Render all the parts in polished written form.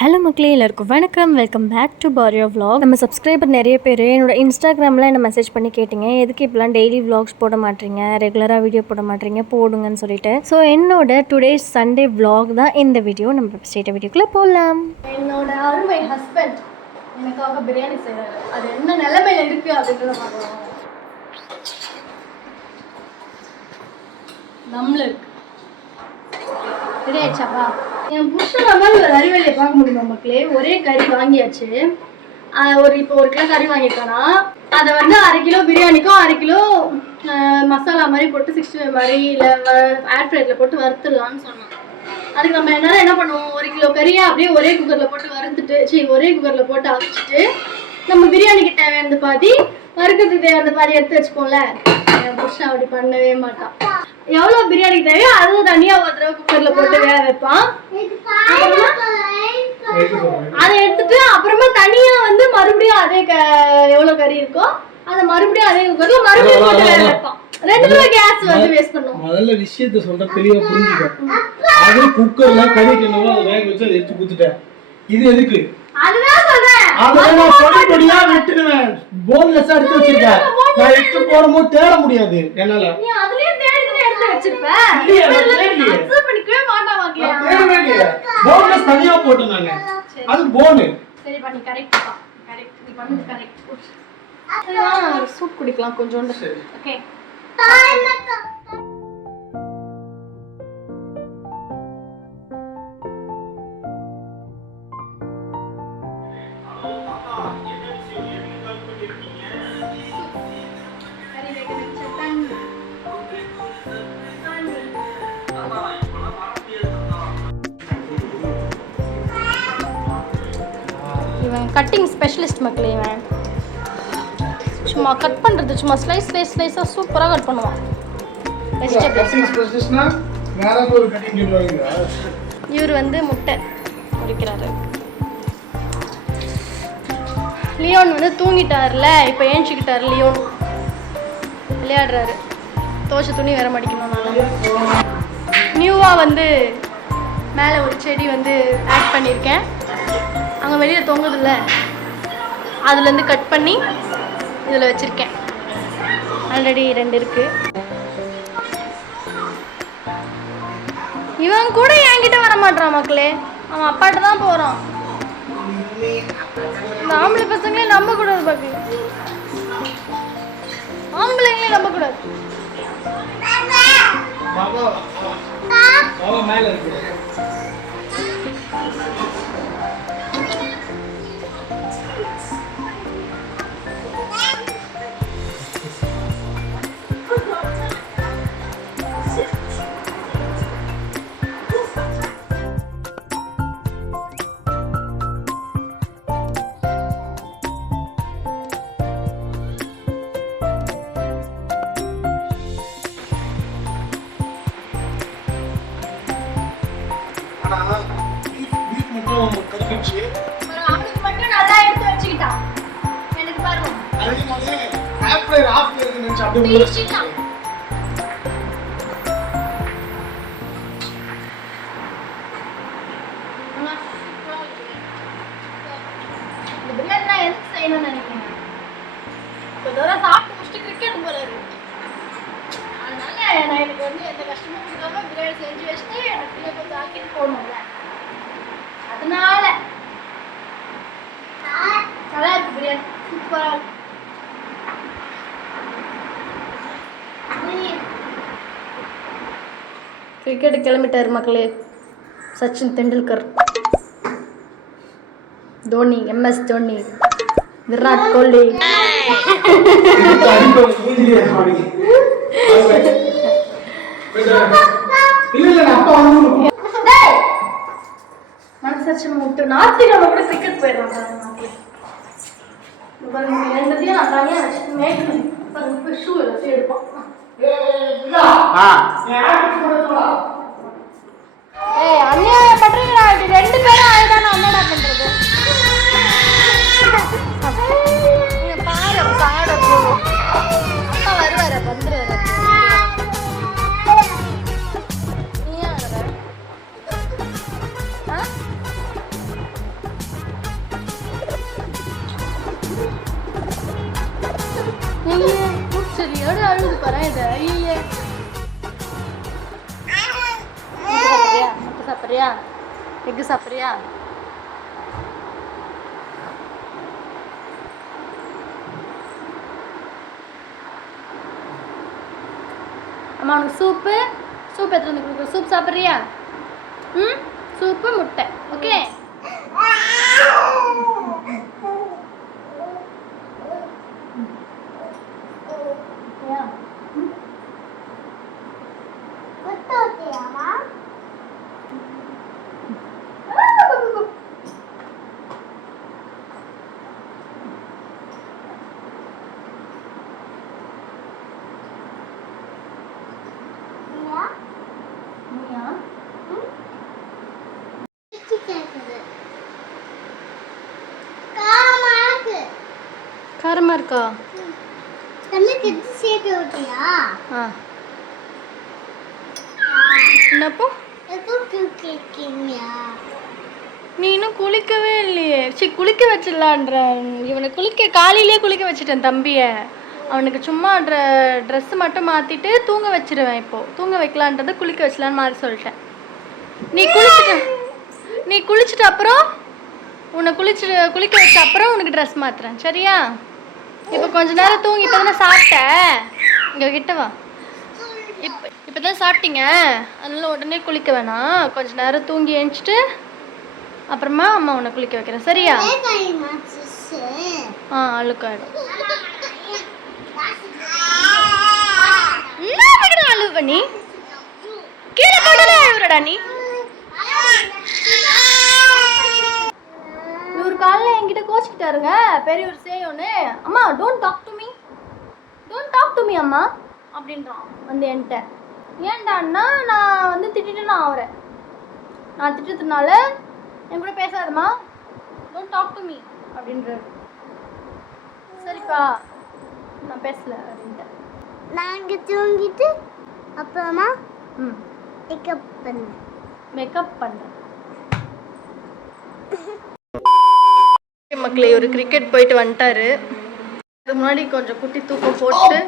Hello மக்களே, எல்லாருக்கும் வணக்கம். Welcome back to Bharia vlog. நம்ம சப்ஸ்கிரைபர் நிறைய பேர் என்னோட இன்ஸ்டாகிராமில் என்ன மெசேஜ் பண்ணி கேட்டிங்க, எதுக்கு இப்போலாம் டெய்லி vlogs போட மாட்டீங்க, ரெகுலராக வீடியோ போட மாட்டீங்க, போடுங்கன்னு சொல்லிட்டு. ஸோ என்னோட டுடேஸ் சண்டே vlog தான் இந்த வீடியோ. நம்ம ஸ்ட்ரெயிட்டாக வீடியோக்குள்ளே போகலாம். என்னோட அருமை ஹஸ்பண்ட் எனக்காக பிரியாணி செய்கிறாரு. அது என்ன நிலைமையில இருக்கு அப்படின்றத பார்க்கலாம். நம்மள இருக்கு ரெடி ஆயிடுச்சாப்பா? என் புருஷன் மாதிரி ஒரு அறிவியலை பார்க்க முடியுமா மக்களே? ஒரே கறி வாங்கியாச்சு. இப்போ ஒரு கிலோ கறி வாங்கிட்டோன்னா அதை வந்து 1/2 கிலோ பிரியாணிக்கும் 1/2 கிலோ மசாலா மாதிரி போட்டு 65 மாதிரி இல்லை ஏர் ஃப்ரையரில் போட்டு வறுத்துடலான்னு சொன்னோம். அதுக்கு நம்ம என்ன பண்ணுவோம், 1 கிலோ கறியை அப்படியே ஒரே குக்கரில் போட்டு வறுத்துட்டு ஒரே குக்கரில் போட்டு அவிச்சிட்டு நம்ம பிரியாணிக்கு தேவையானது பாதி, வறுக்கிறதுக்கு தேவையான பாதி எடுத்து வச்சுப்போம்ல. என் புருஷன் அப்படி பண்ணவே மாட்டான். எவ்வளோ பிரியாணிக்கு தேவையோ அதுவும் தனியாக ஒரு தடவை குக்கரில் போட்டு வேக வைப்பான். அதை எடுத்துட்டு அப்புறமா தனியாக வந்து மறுபடியும் அதே எவ்வளோ கறி இருக்கோ அதை மறுபடியும் அதே குக்கர்ல மறுபடியும் போட்டு வேக வைப்பான். 2 கிலோ கேஸ் வந்து வேஸ்ட் பண்ணுவோம். முதல்ல விஷயத்தை சொல்ற தெளிவா புரிஞ்சுக்க. அது குக்கர்ல கறி கிண்ணவோ அதை வேக வச்சு அதை எடுத்து குத்துட்டேன். இது எதுக்கு? அதுதான் சொல்றேன். அதெல்லாம் நான் பொடியா வெட்டுவேன். போன்லெஸ் எடுத்து வச்சிருக்கேன். நான் எடுத்து போடும்போது தேட முடியாது என்னால. நீ அதுலயே தேடிட்டு எடுத்து வச்சிருப்ப. அக்செப்ட் பண்ணிக்கவே மாட்டான் மக்களே. தேடவே இல்ல. போன்லெஸ் தனியா போட்டு நாங்க. அது போன். சரி பண்ணி கரெக்ட் பா. கரெக்ட். நீ பண்ணது கரெக்ட். அதெல்லாம் சூப் குடிக்கலாம் கொஞ்சோண்டு. ஓகே. இவன் கட்டிங் ஸ்பெஷலிஸ்ட் மக்களே. இவன் சும்மா கட் பண்ணுறது சும்மா ஸ்லைஸாக சூப்பராக கட் பண்ணுவான். இவர் வந்து முட்டை முடிக்கிறாரு. லியோன் வந்து தூங்கிட்டார்ல, இப்போ ஏஞ்சிக்கிட்டார். லியோன் விளையாடுறாரு. தோசை துணி வேற மடிக்கணும்னால நியூவாக வந்து மேலே ஒரு செடி வந்து ஆட் பண்ணியிருக்கேன். அங்கே வெளியில் தொங்குதில்ல, அதுலேருந்து கட் பண்ணி இதில் வச்சுருக்கேன். ஆல்ரெடி 2 இருக்குது. இவன் கூட என்கிட்ட வர மாட்டான் மக்களே. அவன் அப்பாட்ட தான் போகிறான். இந்த ஆம்பளை பசங்களே நம்பக்கூடாது பாக்கு. ஆம்பளைங்களே நம்பக்கூடாது. மேல இருக்கு. அவனுக்கு மட்டும் நல்லா எடுத்து வச்சுக்கிட்டான். எனக்கு பாருங்க. இந்த பிரியாணி நான் எதுக்கு செய்யணும்னு நினைக்கிறேன். இப்போ தடவை சாப்பிட்டு முடிச்சுட்டு கிரிக்கெட் போறாரு. அதனால நான் எனக்கு வந்து எந்த கஷ்டமும் கொடுக்காம பிரியாணி செஞ்சு வச்சுட்டு எனக்கு கொஞ்சம் ஆக்கிட்டு போகணும்ல. அதனால நல்லா இருக்கு பிரியாணி, சூப்பரா இருக்கு. கிரிக்கெட் கிளம்பிட்டார் மக்களே. சச்சின் தெண்டுல்கர், தோனி, MS தோனி, விராட் கோலி. மனசாட்சி முட்டு நாத்திகிழமை கூட கிரிக்கெட் போயிடுறாங்க. எல்லாத்தையும் நான் தனியாக வச்சுட்டு மேய்க்கணும். ஷூ எல்லாத்தையும் எடுப்பான். அநியாயம் பண்றீங்களா? 2 பேரும் ஆயிட்டானா என்னடா பண்றது? பாரு சாட போகும். அப்பா வருவாரு, வந்துருவாரு. நீ சரியோட அழுது பாரு இதை. ஐயே முட்டை சாப்பிட்றியா? எக்கு சாப்பிட்றியா? அம்மா உனக்கு சூப்பு எடுத்துட்டு வந்து கொடுக்குற. சூப் சாப்பிட்றியா? ம், சூப்பு முட்டை. ஓகே. காரமா இருக்கா? என்னப்போ நீ இன்னும் குளிக்கவே இல்லையே. சரி குளிக்க வச்சிடலான்ற. இவனை காலையிலேயே குளிக்க வச்சுட்டேன் தம்பியை. அவனுக்கு சும்மா ட்ரெஸ் மட்டும் மாற்றிட்டு தூங்க வச்சிருவேன். இப்போது தூங்க வைக்கலான்றதை குளிக்க வச்சலான்னு மாதிரி சொல்லிட்டேன். நீ குளிச்சுட்டு அப்புறம் உன்னை குளிக்க வச்ச அப்புறம் உனக்கு ட்ரெஸ் மாற்றுறேன். சரியா? இப்போ கொஞ்ச நேரம் தூங்கி. இப்போ தானே சாப்பிட்ட. இங்கே கிட்ட வா. இப்போ தான் சாப்பிட்டீங்க, அதனால உடனே குளிக்க வேணாம். கொஞ்ச நேரம் தூங்கி எழுந்துச்சிட்டு அப்புறமா அம்மா உன்னை குளிக்க வைக்கிறேன். சரியா? அழுக்காயிடும். அழுவ நீ கீழே போடல அழுவுறடா நீ. இவர் காலைல என்கிட்ட கோச்சிக்கிட்டாருங்க பெரியவர் சேயோன்னு. அம்மா டோன்ட் டாக் டு மீ அம்மா அப்படின்றான் வந்து என்கிட்ட. ஏன்டான்னா நான் வந்து திட்டிட்டு அவரை நான் திட்டதுனால என் கூட பேசாதம்மா, டோன்ட் டாக் டு மீ அப்படின்றாரு. சரிப்பா நான் பேசல அப்படின்ட்டு. நாங்கள் தூங்கிட்டு அப்புறமா மேக்கப் பண்ணேன். மக்களே ஒரு கிரிக்கெட் போயிட்டு வந்துட்டாரு. அதுக்கு முன்னாடி கொஞ்சம் குட்டி தூக்கம் போட்டு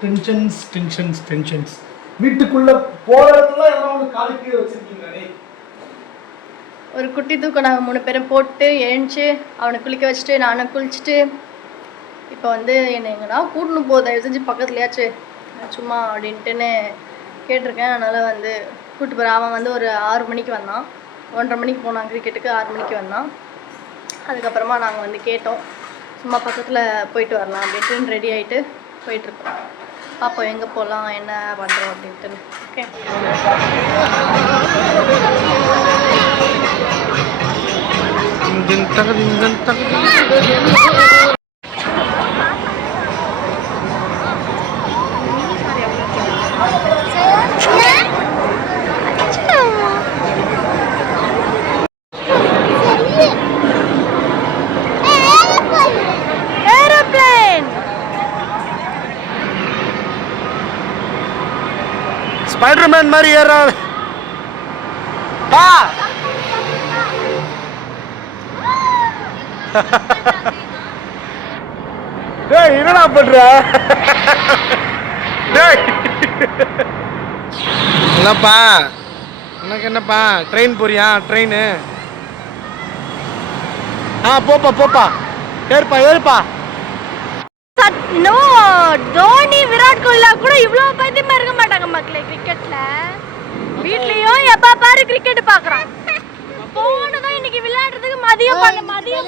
டென்ஷன்ஸ் வீட்டுக்குள்ள போறதெல்லாம் எல்லாம் காலுக்கு வச்சிருக்கீங்களே. ஒரு குட்டி தூக்கம் நாங்கள் 3 பேரும் போட்டு எழுந்துச்சு அவனை குளிக்க வச்சுட்டு நானும் குளிச்சுட்டு இப்போ வந்து என்னை எங்கன்னா கூட்டின்னு போகுது தயவு செஞ்சு பக்கத்துலையாச்சு சும்மா அப்படின்ட்டுன்னு கேட்டிருக்கேன். அதனால் வந்து கூப்பிட்டு போகிறேன். அவன் வந்து ஒரு 6 மணிக்கு வந்தான். 1:30 மணிக்கு போனான் கிரிக்கெட்டுக்கு. 6 மணிக்கு வந்தான். அதுக்கப்புறமா நாங்கள் வந்து கேட்டோம் சும்மா பக்கத்தில் போயிட்டு வரலாம் அப்படின்ட்டு ரெடி ஆகிட்டு போயிட்டுருக்கோம். பார்ப்போம் எங்கே போகலாம் என்ன பண்ணுறோம் அப்படின்ட்டு. ஓகே. ஸ்பைடர்மேன் மாதிரி ஏறா. டேய் என்னடா பண்ற? டேய் என்னப்பா உனக்கு என்னப்பா ட்ரெயின் போறியா? ட்ரெயின் போப்பா ஏறுப்பா. தோனி விராட் கோலிலா கூட இவ்வளோ பைத்தியமா இருக்க மாட்டாங்க மக்களே கிரிக்கெட்ல. வீட்லயும் எப்ப பாரு கிரிக்கெட் பாக்குறான். போனதும் இன்னைக்கு விளையாடுறதுக்கு மதியம்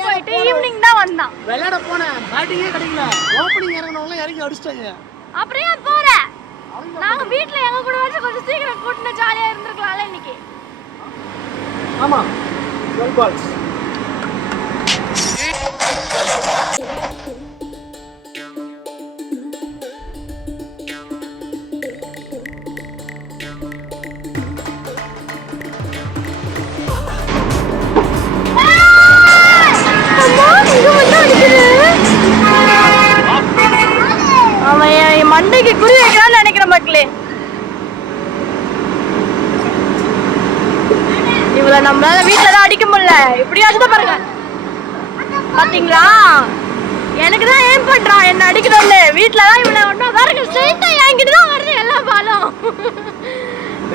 போயிட்டு ஈவினிங் தான் வந்தான். விளையாட போனேன், பேட்டிங்கே கிடைக்கல. ஓப்பனிங் இறங்குனவங்க இறங்கி அடிச்சிட்டாங்க. அப்புறம் ஏன் போற? நாங்க வீட்ல எங்க கூட வச்சு கொஞ்சம் சீக்கிரம் கூட்டின ஜாலியா இருந்திருக்கலாம்ல இன்னைக்கு. ஆமா 12 balls. அவன் மண்டைக்கு குறி வைக்கலாம்னு நினைக்கிறேன் மக்களே. இவளை நம்மளால வீட்டுல தான் அடிக்க முடியல. இப்படியாச்சும் பாருங்க பாத்தீங்களா, எனக்கு தான் ஏன் பண்றான் என்ன அடிக்கணும்னு. வீட்டுல தான் இவளை ஒன்றும் பாருங்க ஸ்ட்ரெயிட்டா என்கிட்ட தான் வருது எல்லா பாலும்.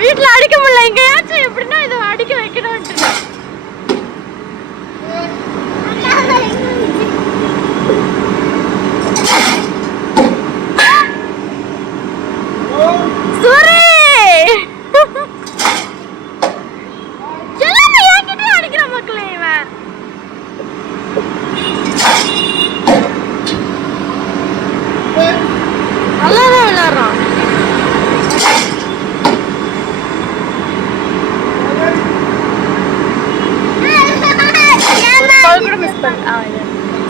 வீட்டுல அடிக்க முடியல, எங்கேயாச்சும் எப்படின்னா இதை அடிக்க வைக்கணும்ட்டு. சூரி எல்லாமே என்கிட்ட அடிக்கிற மக்களே இவன். நல்லாதான் விளையாடுறான்.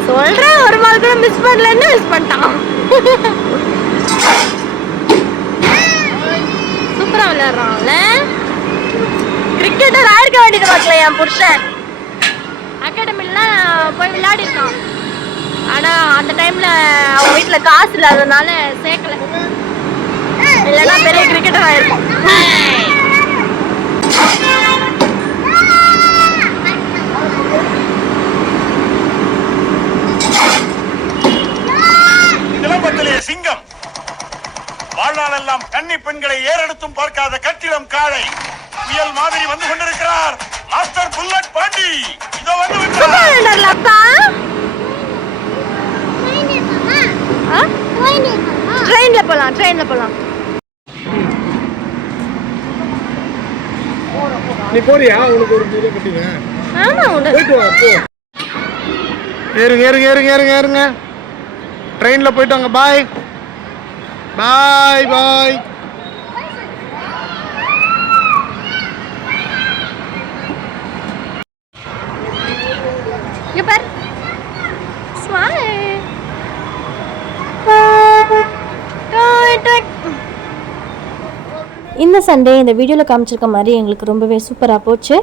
சொல்றேன் ஒரு பால் கூட மிஸ் பண்ணலன்னு மிஸ் பண்ணிட்டான். சூப்பரா விளையாடுறான்ல. கிரிக்கெட்டர் ஆயிருக்க வேண்டியது பார்க்கல என் புருஷன். அகாடமிலாம் போய் விளையாடி இருக்கான். ஆனா அந்த டைம்ல அவங்க வீட்டுல காசு இல்லாதனால சேர்க்கல, இல்லைன்னா பெரிய கிரிக்கெட்டர் ஆயிருக்கும். சிங்கம் வாழ்நாளெல்லாம் கன்னி பெண்களை ஏறெடுத்தும் பார்க்காத கட்டிடம் காளை புயல் மாதிரி வந்து கொண்டிருக்கிறார் மாஸ்டர் புல்லட் பாண்டி. இதோ வந்து ட்ரெயின்ல போலாம். நீ போறியா? உனக்கு ஒரு பூஜை கட்டிடுவேன். ஆமா போயிட்டு வா போ. ஏறுங்க. ட்ரெயின்ல போயிட்டு வாங்க. பாய். இங்க பாரு. ஸ்மைல். இந்த சண்டே இந்த வீடியோவில் காமிச்சிருக்க மாதிரி எங்களுக்கு ரொம்பவே சூப்பராக போச்சு.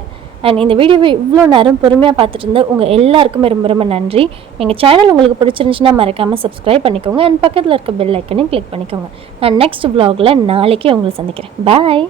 அண்ட் இந்த வீடியோவை இவ்வளோ நேரம் பொறுமையாக பார்த்துட்டு இருந்த உங்கள் எல்லாருக்குமே ரொம்ப ரொம்ப நன்றி. எங்கள் சேனல் உங்களுக்கு பிடிச்சிருந்துச்சுன்னா மறக்காமல் சப்ஸ்கிரைப் பண்ணிக்கோங்க. அண்ட் பக்கத்தில் இருக்க பெல் ஐக்கனையும் கிளிக் பண்ணிக்கோங்க. நான் நெக்ஸ்ட் vlogல நாளைக்கு உங்களை சந்திக்கிறேன். பாய்.